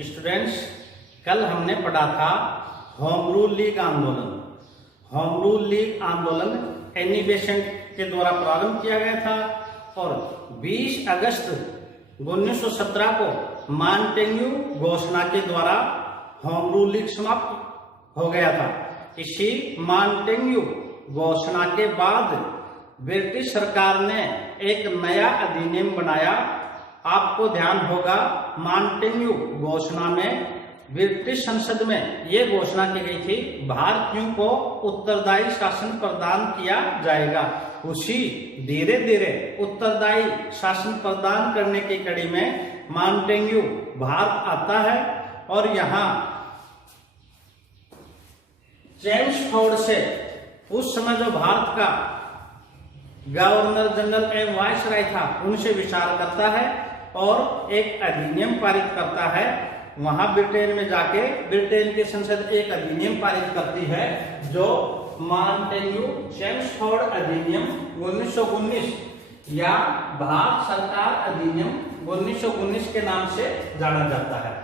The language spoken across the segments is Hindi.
स्टूडेंट्स, कल हमने पढ़ा था होम रूल लीग आंदोलन। होम रूल लीग आंदोलन एनी बेसेंट के द्वारा प्रारंभ किया गया था और 20 अगस्त 1917 को मॉन्टेग्यू घोषणा के द्वारा होम रूल लीग समाप्त हो गया था। इसी मॉन्टेग्यू घोषणा के बाद ब्रिटिश सरकार ने एक नया अधिनियम बनाया। आपको ध्यान होगा, मॉन्टेग्यू घोषणा में ब्रिटिश संसद में ये घोषणा की गई थी, भारतीयों को उत्तरदायी शासन प्रदान किया जाएगा। उसी धीरे धीरे उत्तरदायी शासन प्रदान करने की कड़ी में मॉन्टेग्यू भारत आता है और यहाँ चेम्सफोर्ड से उस समय जो भारत का गवर्नर जनरल एवं वायसराय था उनसे विचार करता है और एक अधिनियम पारित करता है। वहां ब्रिटेन में जाके ब्रिटेन की संसद एक अधिनियम पारित करती है जो मॉन्टेग्यू चेम्सफोर्ड अधिनियम 1919 या भारत सरकार अधिनियम 1919 के नाम से जाना जाता है।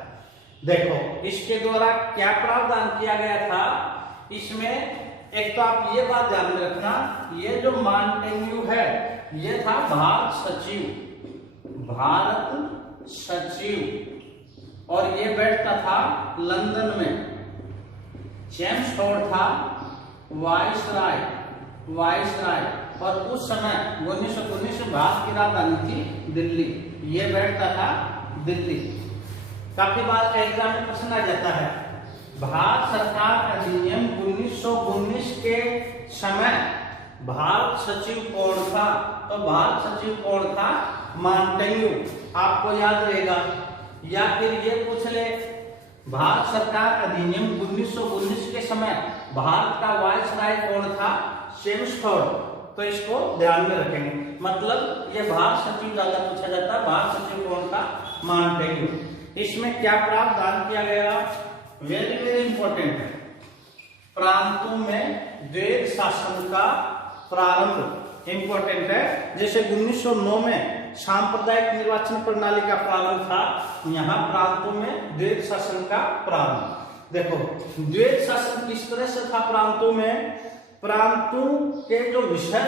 देखो, इसके द्वारा क्या प्रावधान किया गया था। इसमें एक तो आप ये बात ध्यान में रखना, ये जो मॉन्टेग्यू है ये था भारत सचिव और ये बैठता था लंदन में। चेम्सफोर्ड था वायसराय और उस समय 1919 में भारत की राजधानी थी दिल्ली, ये बैठता था दिल्ली। काफी बार एग्जाम में प्रश्न आ जाता है, भारत सरकार अधिनियम 1919 के समय भारत सचिव कौन था, तो भारत सचिव कौन था, मॉन्टेग्यू। आपको याद रहेगा। या फिर ये पूछ ले, भारत सरकार अधिनियम 1919 के समय भारत का वायसराय कौन था, चेम्सफोर्ड, तो इसको ध्यान में रखेंगे। मतलब ये भारत सचिव ज्यादा पूछा जाता है, भारत सचिव कौन था, मॉन्टेग्यू। इसमें क्या प्रावधान किया गया, वेरी वेरी इंपॉर्टेंट है। प्रांतों में द्वैध शासन का प्रारंभ इंपॉर्टेंट है। जैसे 1909 में सांप्रदायिक निर्वाचन प्रणाली का प्रारंभ था, यहाँ प्रांतों में द्वैध शासन का प्रारंभ। देखो, द्वैध शासन किस तरह से था प्रांतों में, प्रांतों के जो विषय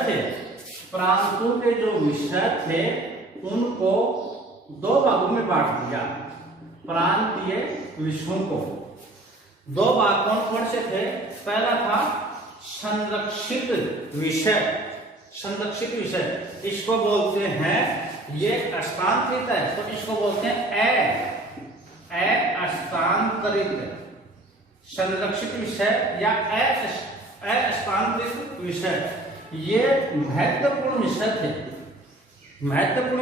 थे उनको दो भागों में बांट दिया। प्रांतीय विषयों को दो भाग कौन कौन से थे, पहला था संरक्षित विषय, इसको बोलते हैं, ये हस्तांतरित है तो इसको बोलते हैं हस्तांतरित संरक्षित विषय या हस्तांतरित विषय। ये महत्वपूर्ण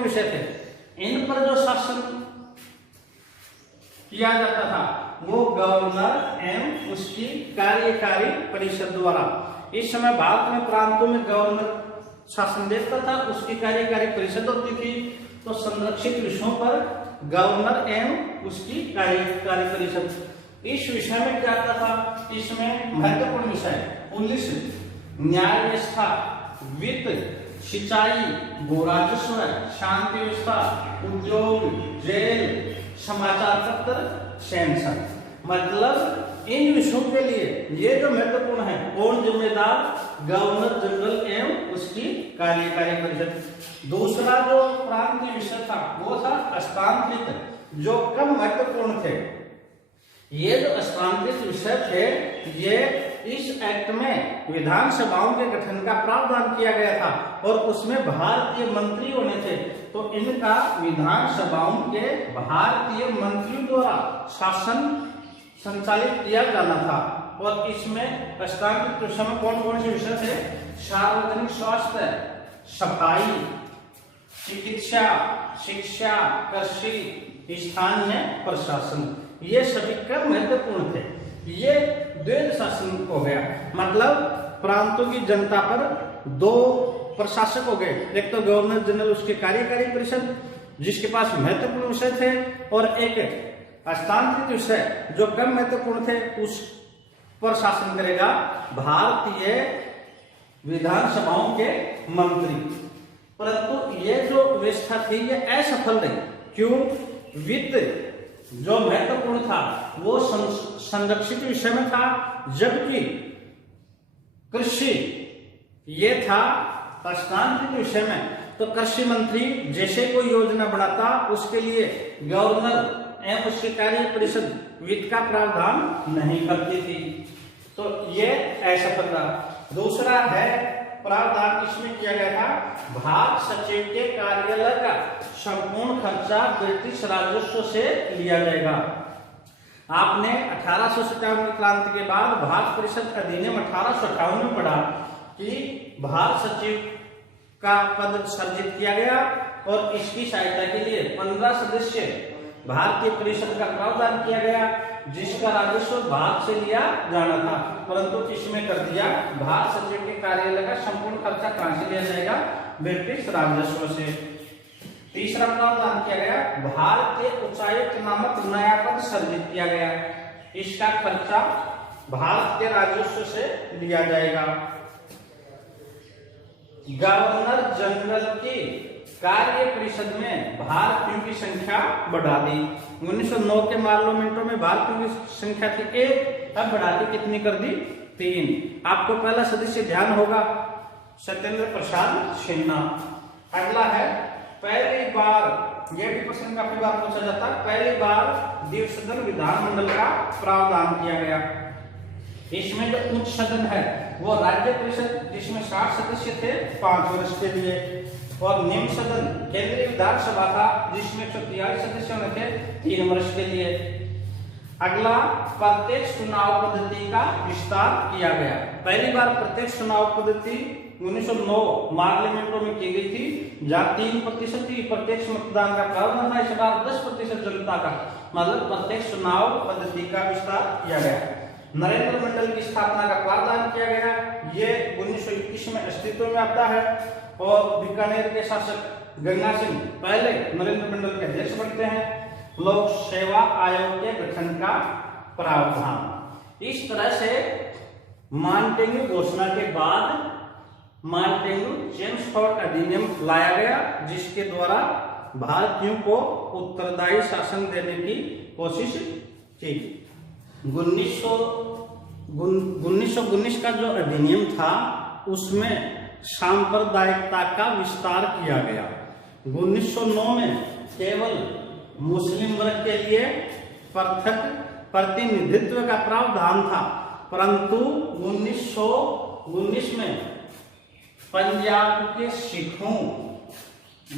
विषय थे। इन पर जो शासन किया जाता था वो गवर्नर एवं उसकी कार्यकारी परिषद द्वारा। इस समय भारत में प्रांतों में गवर्नर शासन देखता था, उसकी कार्यकारी परिषद होती थी। तो संरक्षित विषयों पर गवर्नर एवं उसकी कार्यकारी परिषद। इस विषय में क्या आता था, इसमें महत्वपूर्ण विषय पुलिस, न्याय व्यवस्था, वित्त, सिंचाई, भू राजस्व, शांति व्यवस्था, उद्योग, जेल, समाचार पत्र, सेंसर। मतलब इन विषयों के लिए ये जो महत्वपूर्ण है, कौन जिम्मेदार, गवर्नर जनरल एवं उसकी कार्यकारी परिषद। दूसरा जो प्रांतीय विषय था वो था हस्तांतरित, जो कम महत्वपूर्ण थे। ये जो हस्तांतरित विषय थे, ये इस एक्ट में विधानसभाओं के गठन का प्रावधान किया गया था और उसमें भारतीय मंत्री होने थे। तो इनका विधानसभाओं के भारतीय मंत्रियों द्वारा शासन संचालित किया जाना था। और इसमें हस्तांतरित विषय में कौन कौन से विषय थे, सार्वजनिक स्वास्थ्य, सफाई, चिकित्सा, शिक्षा, कृषि, स्थानीय प्रशासन, ये सभी क्रम महत्वपूर्ण थे। ये द्वैध शासन हो गया, मतलब प्रांतों की जनता पर दो प्रशासक हो गए, एक तो गवर्नर जनरल उसके कार्यकारी परिषद जिसके पास महत्वपूर्ण विषय थे, और एक हस्तांतरित विषय जो कम महत्वपूर्ण थे उस पर शासन करेगा भारतीय विधानसभाओं के मंत्री। परंतु ये जो व्यवस्था थी ये असफल रही। क्यों? वित्त जो महत्वपूर्ण था वो संरक्षित विषय में था, जबकि कृषि ये था हस्तांतरित विषय में। तो कृषि मंत्री जैसे कोई योजना बनाता उसके लिए गवर्नर एवं उसकी कार्य परिषद वित्त का प्रावधान नहीं करती थी। तो ये ऐसा पता। दूसरा है प्रावधान इसमें किया गया था, भारत सचिव के कार्यालय का संपूर्ण खर्चा ब्रिटिश राजस्व से लिया जाएगा। आपने 1857 की क्रांति के बाद भारत परिषद अधिनियम 1858 में पढ़ा कि भारत सचिव का पद सर्जित किया गया और इसकी सहायता के लिए 15 सदस्य भारतीय परिषद का प्रावधान किया गया, जिसका राजस्व भारत से लिया जाना था, परंतु इसमें कर दिया भारत सचिव के कार्यालय का संपूर्ण खर्चा कहां से लिया जाएगा, ब्रिटिश राजस्व से। तीसरा प्रावधान किया गया, भारतीय उच्चायुक्त नामक नया पद सर्जित किया गया, इसका खर्चा भारत के राजस्व से लिया जाएगा। गवर्नर जनरल की कार्य परिषद में भारतीयों की संख्या बढ़ा दी। 1909 के पार्लियामेंटों में भारतीयों की संख्या थी 1, अब बढ़ा के कितनी कर दी, 3। आपको पहला सदस्य ध्यान होगा, सत्येंद्र प्रसाद सिन्हा। अगला है, पहली बार, यह भी प्रश्न काफी बार पूछा जाता है, पहली बार द्विसदन विधानमंडल का प्रावधान किया गया। इसमें जो उच्च सदन है वो राज्य परिषद, जिसमें 60 सदस्य थे 5 वर्ष के लिए, और निम्न सदन केंद्रीय विधानसभा था जिसमें 143 सदस्य होने थे 3 वर्ष के लिए। अगला, प्रत्यक्ष चुनाव पद्धति का विस्तार किया गया। पहली बार प्रत्यक्ष चुनाव पद्धति 1909 पार्लियामेंटों में की गई थी, जहां 3% ही प्रत्यक्ष मतदान का प्रावधान था। इस बार 10% जनता का, मतलब प्रत्यक्ष चुनाव पद्धति का विस्तार किया गया। नरेंद्र मंडल की स्थापना का प्रावधान किया गया, ये 1921 में अस्तित्व में आता है, और बीकानेर के शासक गंगा सिंह पहले नरेंद्र मंडल के अध्यक्ष बनते हैं। लोक सेवा आयोग के गठन का प्रावधान। इस तरह से माउंटेन्यू घोषणा के बाद माउंटेन्यू चेम्सफोर्ड अधिनियम लाया गया, जिसके द्वारा भारतीयों को उत्तरदायी शासन देने की कोशिश की। 1919 का जो अधिनियम था उसमें सांप्रदायिकता का विस्तार किया गया। 1909 में केवल मुस्लिम वर्ग के लिए पृथक प्रतिनिधित्व का प्रावधान था, परंतु 1919 में पंजाब के सिखों,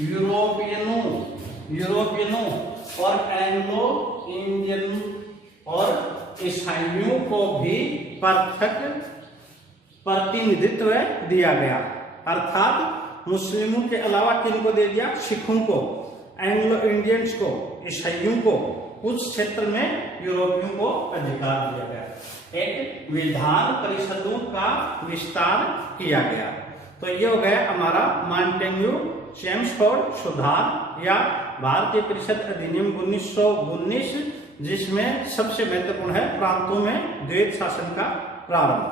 यूरोपियनों और एंग्लो इंडियन और ईसाइयों को भी पृथक प्रतिनिधित्व दिया गया। अर्थात मुस्लिमों के अलावा किनको दे दिया, सिखों को, एंग्लो इंडियंस को, ईसाइयों को, कुछ क्षेत्र में यूरोपियों को अधिकार दिया गया। एक विधान परिषदों का विस्तार किया गया। तो ये हो गया हमारा माउंटेन्यू चेम्सफोर्ड सुधार या भारतीय परिषद अधिनियम 1919, जिसमें सबसे महत्वपूर्ण है प्रांतों में द्वैत शासन का प्रारंभ।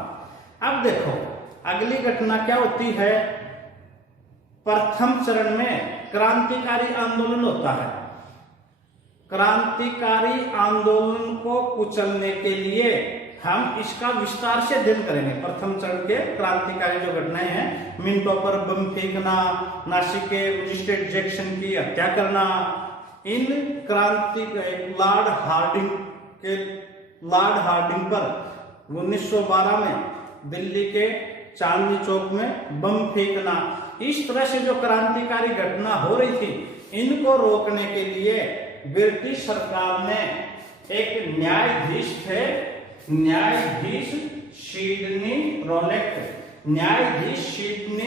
अब देखो अगली घटना क्या होती है। प्रथम चरण में क्रांतिकारी आंदोलन होता है। क्रांतिकारी आंदोलन को कुचलने के लिए हम इसका विस्तार से अध्ययन करेंगे। प्रथम चरण के क्रांतिकारी जो घटनाएं हैं, मिंटो पर बम फेंकना, नासिक के मजिस्ट्रेट जैक्सन की हत्या करना, इन क्रांति लॉर्ड हार्डिंग पर 1912 में दिल्ली के चांदनी चौक में बम फेंकना, इस तरह से जो क्रांतिकारी घटना हो रही थी, इनको रोकने के लिए ब्रिटिश सरकार ने एक न्यायाधीश थे, न्यायाधीश सिडनी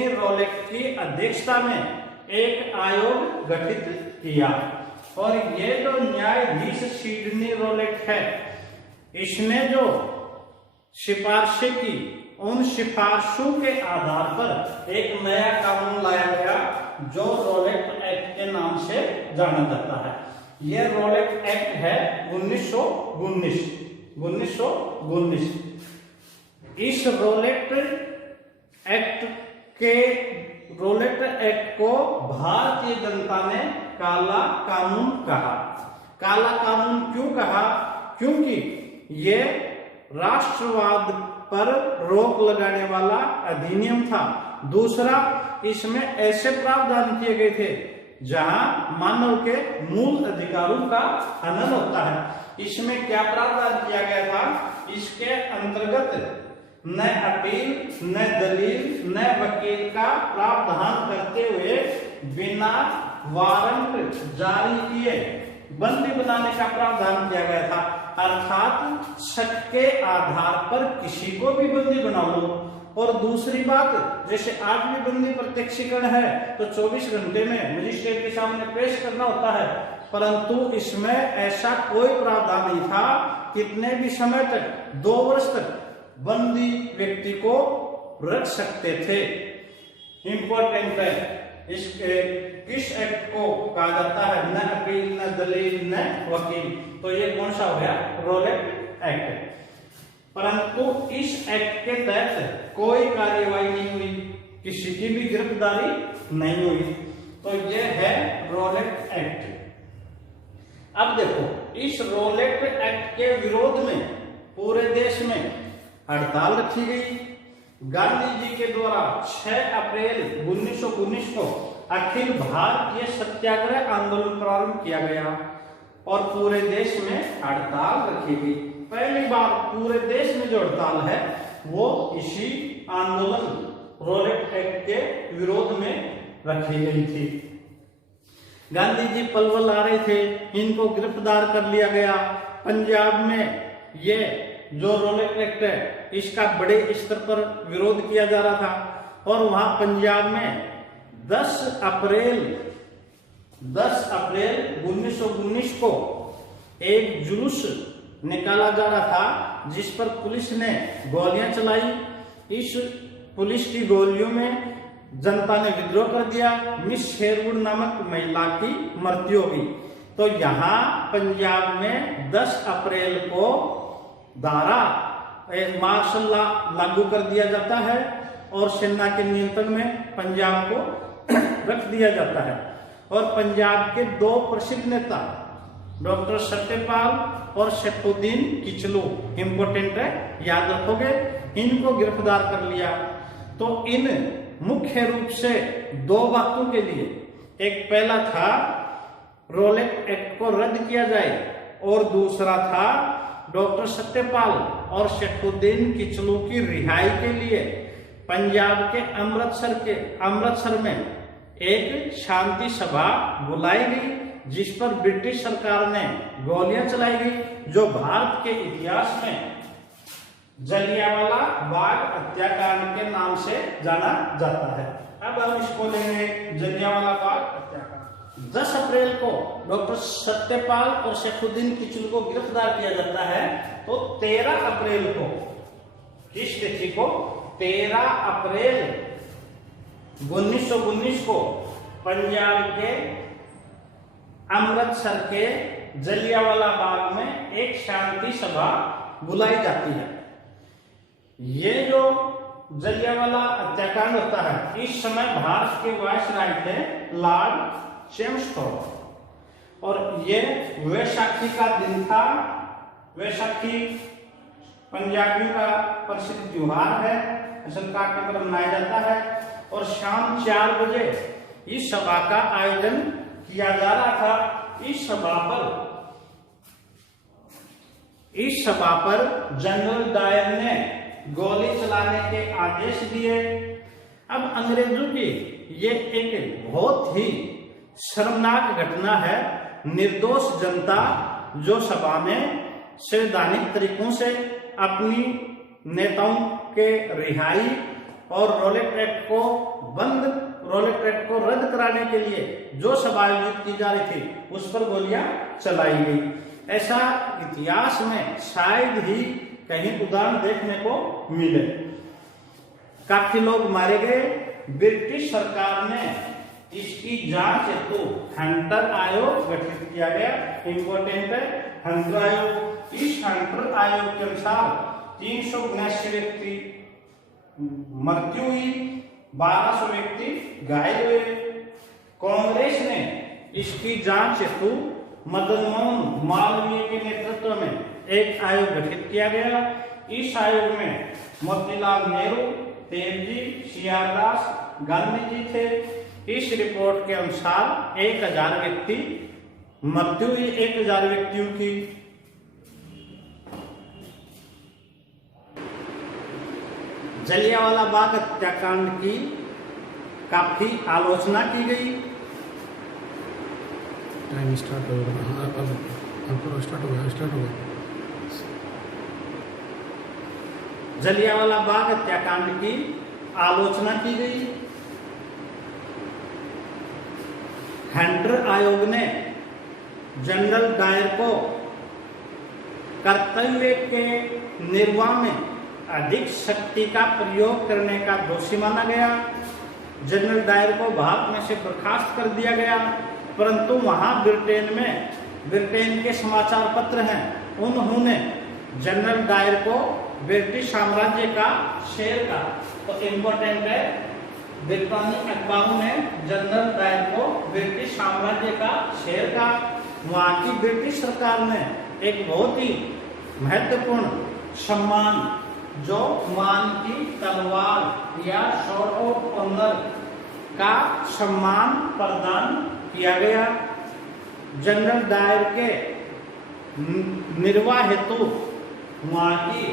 रोलेट की अध्यक्षता में एक आयोग गठित किया। और ये जो न्यायाधीश सिडनी रोलेट है, इसने जो सिफारिशें की, उन सिफारिशों के आधार पर एक नया कानून लाया गया जो रोलेट एक्ट के नाम से जाना जाता है। यह रोलेट एक्ट है 1919। इस रोलेट एक्ट को भारतीय जनता ने काला कानून कहा। काला कानून क्यों कहा? क्योंकि ये राष्ट्रवाद पर रोक लगाने वाला अधिनियम था। दूसरा, इसमें ऐसे प्रावधान किए गए थे जहां मानव के मूल अधिकारों का हनन होता है। इसमें क्या प्रावधान किया गया था? इसके अंतर्गत न अपील, न दलील, न वकील का प्रावधान करते हुए बिना वारंट जारी किए बंदी बनाने का प्रावधान किया गया था। अर्थात शक के आधार पर किसी को भी बंदी बना लो। और दूसरी बात, जैसे आज भी बंदी प्रत्यक्षीकरण है तो 24 घंटे में मजिस्ट्रेट के सामने पेश करना होता है, परंतु इसमें ऐसा कोई प्रावधान नहीं था। कितने भी समय तक, 2 वर्ष तक बंदी व्यक्ति को रख सकते थे। इंपॉर्टेंट है, किस एक्ट को कहा जाता है? न अपील, न दलील, न वकील। तो ये कौन सा हो गया? Rowlatt Act. परंतु इस एक्ट के तहत कोई कार्यवाही नहीं हुई, किसी की भी गिरफ्तारी नहीं हुई। तो ये है रोलेट एक्ट। अब देखो, इस रोलेट एक्ट के विरोध में पूरे देश में हड़ताल रखी गई। गांधी जी के द्वारा 6 अप्रैल 1919 को अखिल भारतीय सत्याग्रह आंदोलन प्रारंभ किया गया और पूरे देश में हड़ताल रखी गई। पहली बार पूरे देश में जो हड़ताल है वो इसी आंदोलन रोलेट एक्ट के विरोध में रखी गई थी। गांधी जी पलवल आ रहे थे, इनको गिरफ्तार कर लिया गया। पंजाब में ये जो रोलेट एक्ट है इसका बड़े स्तर पर विरोध किया जा रहा था और वहां पंजाब में 10 अप्रैल 1919 को एक जुलूस निकाला जा रहा था जिस पर पुलिस ने गोलियां चलाई। इस पुलिस की गोलियों में जनता ने विद्रोह कर दिया। मिस शेरवुड नामक महिला की मृत्यु हो गई। तो यहाँ पंजाब में 10 अप्रैल को धारा मार्शल लॉ लागू कर दिया जाता है और सेना के नियंत्रण में पंजाब को रख दिया जाता है। और पंजाब के 2 प्रसिद्ध नेता डॉक्टर सत्यपाल और सैफुद्दीन किचलू, इंपोर्टेंट है, याद रखोगे, इनको गिरफ्तार कर लिया। तो इन मुख्य रूप से 2 बातों के लिए, एक पहला था रोलेट एक्ट को रद्द किया जाए और दूसरा था डॉक्टर सत्यपाल और सैफुद्दीन किचलू की रिहाई के लिए पंजाब के अमृतसर में एक शांति सभा बुलाई गई जिस पर ब्रिटिश सरकार ने गोलियां चलाई गई, जो भारत के इतिहास में जलियांवाला बाग हत्याकांड के नाम से जाना जाता है। अब हम इसको लेंगे जलियांवाला बाग हत्याकांड। 10 अप्रैल को डॉक्टर सत्यपाल और सैफुद्दीन किचलू को गिरफ्तार किया जाता है। तो 13 अप्रैल को, किस तिथि को? 13 अप्रैल 1919 को पंजाब के अमृतसर के जलियांवाला बाग में एक शांति सभा बुलाई जाती है। ये जो जलियांवाला हत्याकांड होता है, इस समय भारत के वायसराय थे लॉर्ड चेम्सफोर्ड और ये वैशाखी का दिन था। वैशाखी पंजाबियों का प्रसिद्ध त्योहार है, असल काटने पर मनाया जाता है और शाम 4 बजे इस सभा का आयोजन किया जा रहा था। इस सभा पर जनरल डायर ने गोली चलाने के आदेश दिए। अब अंग्रेजों की ये एक बहुत ही शर्मनाक घटना है। निर्दोष जनता जो सभा में संवैधानिक तरीकों से अपनी नेताओं के रिहाई और रोलेट एक्ट को रद्द कराने के लिए जो सभा आयोजित की जा रही थी उस पर गोलियां चलाई गई। ऐसा इतिहास में शायद ही कहीं उदाहरण देखने को मिले। काफी लोग मारे गए। ब्रिटिश सरकार ने इसकी जांच हेतु हंटर आयोग गठित किया गया। इंपोर्टेंट है, हंटर आयोग। इस हंटर आयोग के अनुसार 379 व्यक्ति मृत्यु हुई, 1200 व्यक्ति घायल हुए। कांग्रेस ने इसकी जांच हेतु मदन मोहन मालवीय के नेतृत्व में एक आयोग गठित किया गया। इस आयोग में मोतीलाल नेहरू, देवजी, सीआर दास, गांधी जी थे। इस रिपोर्ट के अनुसार 1000 व्यक्ति मृत्यु हुई, 1000 व्यक्तियों की। जलियांवाला बाग हत्याकांड की काफी आलोचना की गई। टाइम स्टार्ट हो गया, अब स्टार्ट हो गया। जलियांवाला बाग हत्याकांड की आलोचना की गई। हंटर आयोग ने जनरल डायर को कर्तव्य के निर्वाह में अधिक शक्ति का प्रयोग करने का दोषी माना गया। जनरल डायर को भारत में से बर्खास्त कर दिया गया, परंतु वहां ब्रिटेन के समाचार पत्र हैं, उन्होंने जनरल डायर को ब्रिटिश साम्राज्य का शेर का, तो इम्पोर्टेंट है, ब्रिटानिक अखबारों ने जनरल डायर को ब्रिटिश साम्राज्य का शेर का। वहां की ब्रिटिश सरकार ने एक बहुत ही महत्वपूर्ण सम्मान, जो मान की तलवार या शॉर्ड ऑफ ऑनर का सम्मान प्रदान किया गया। जनरल डायर के निर्वाह हेतु वहां की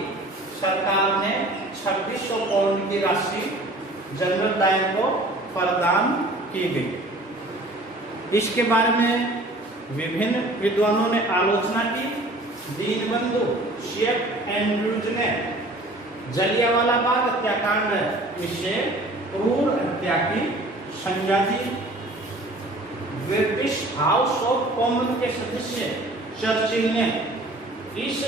सरकार ने 2600 पाउंड की राशि जनरल डायर को प्रदान की गई। इसके बारे में विभिन्न विद्वानों ने आलोचना की। दीनबंधु शेख एंड्रूज ने जलियांवाला बाग हत्याकांड इसे क्रूर हत्या की संज्ञा दी। ब्रिटिश हाउस ऑफ कॉमन के सदस्य चर्चिल ने इस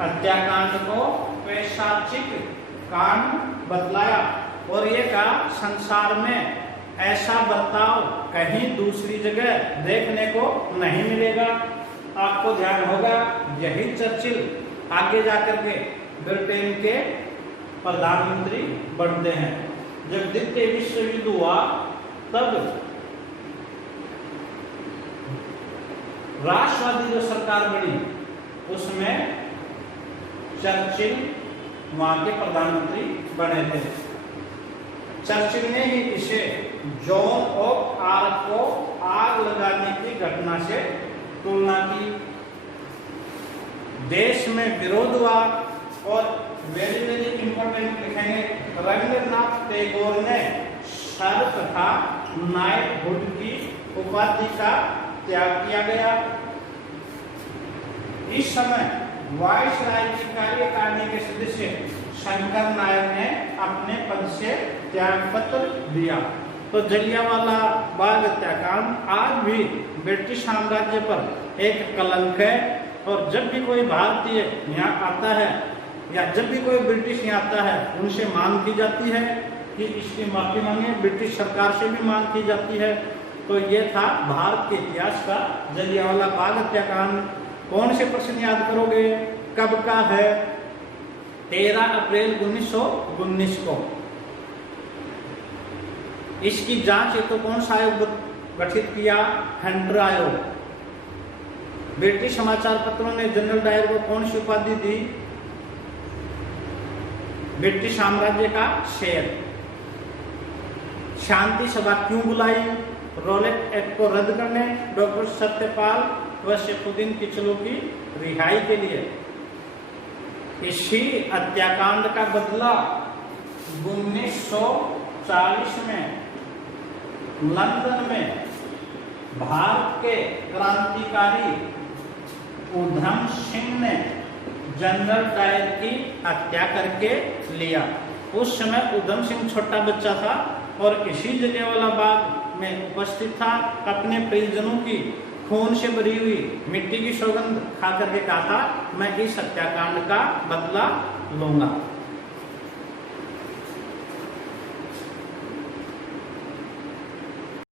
हत्याकांड को पैशाचिक कांड बतलाया और ये कहा, संसार में ऐसा बर्ताव कहीं दूसरी जगह देखने को नहीं मिलेगा। आपको ध्यान होगा, यही चर्चिल आगे जाकर के ब्रिटेन के प्रधानमंत्री बनते हैं। जब द्वितीय विश्व युद्ध हुआ तब राष्ट्रवादी जो सरकार बनी उसमें चर्चिल वहां के प्रधानमंत्री बने थे। चर्चिल ने ही इसे जॉन ऑफ आर्क को आग लगाने की घटना से तुलना की। देश में विरोध हुआ और वेरी वेरी इंपॉर्टेंट लिखेंगे, रविंद्रनाथ टैगोर ने सर तथा नाइटहुड की उपाधि का त्याग किया गया। इस समय वायसराय की कार्यकारिणी के सदस्य शंकर नायक ने अपने पद से त्याग पत्र दिया। तो जलियांवाला बाग हत्याकांड आज भी ब्रिटिश साम्राज्य पर एक कलंक है। और जब भी कोई भारतीय यहाँ आता है या जब भी कोई ब्रिटिश यहाँ आता है, उनसे मांग की जाती है कि इसकी माफी मांगे। ब्रिटिश सरकार से भी मांग की जाती है। तो ये था भारत के इतिहास का जलियांवाला बाग हत्याकांड। कौन से प्रश्न याद करोगे? कब का है? 13 अप्रैल 1919 को। इसकी जांच हेतु कौन सा आयोग गठित किया? हंटर आयोग। ब्रिटिश समाचार पत्रों ने जनरल डायर को कौन सी उपाधि दी? ब्रिटिश साम्राज्य का शेर। शांति सभा क्यों बुलाई? रॉलेट एक्ट को रद्द करने, डॉक्टर सत्यपाल व सैफुद्दीन किचलू की रिहाई के लिए। इसी हत्याकांड का बदला 1940 में लंदन में भारत के क्रांतिकारी उधम सिंह ने जनरल डायर की हत्या करके लिया। उस समय उधम सिंह छोटा बच्चा था और इसी जलियांवाला बाग में उपस्थित था। अपने परिजनों की खून से भरी हुई मिट्टी की सौगंध खा करके कहा था, मैं इस हत्याकांड का बदला लूंगा।